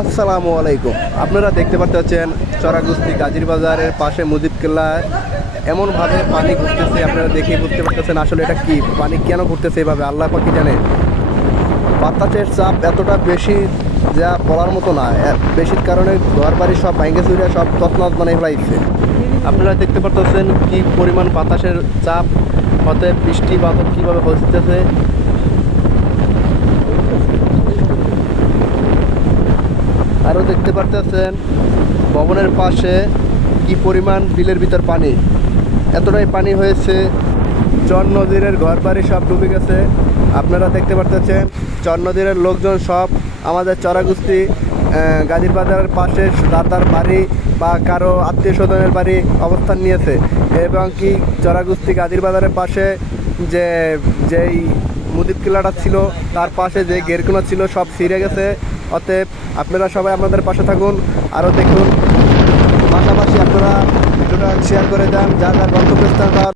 আসসালামু আলাইকুম। আপনারা দেখতে পাচ্ছেন চরাগুস্তি গাজীর বাজারের পাশে মুজিব কেল্লায় এমনভাবে পানি ঘুরতেছে, আপনারা দেখে বুঝতে পারতেছেন আসলে এটা কি, পানি কেন ঘুরতেছে এভাবে, আল্লাহ পাখি জানে? বাতাসের চাপ এতটা বেশি যা বলার মতো না বেশির কারণে ঘর বাড়ি সব ভাঙ্গে চুরিয়া সব তৎনাত মানে ফেলাইছে। আপনারা দেখতে পারতেছেন কি পরিমাণ বাতাসের চাপ হতে বৃষ্টি বাদল কীভাবে হচ্ছে আরও দেখতে পারতেছেন ভবনের পাশে কি পরিমাণ বিলের ভিতর পানি। এতটাই পানি হয়েছে, চর নদীরের ঘর বাড়ি সব ডুবে গেছে। আপনারা দেখতে পারতেছেন, চর নদীরের লোকজন সব আমাদের চরাগুস্তি গাজীর বাজারের পাশে দাদার বাড়ি বা কারও আত্মীয় স্বজনের বাড়ি অবস্থান নিয়েছে। এবং কি চরাগুস্তি গাজীর বাজারের পাশে যে, যেই মুদিব কিলাটা ছিল, তার পাশে যে গেরকুনা ছিল, সব ছিঁড়ে গেছে। অতএব আপনারা সবাই আপনাদের পাশে থাকুন, আরও দেখুন। পাশাপাশি আপনারা ভিডিওটা শেয়ার করে দেন, যার যার গন্তব্যস্থান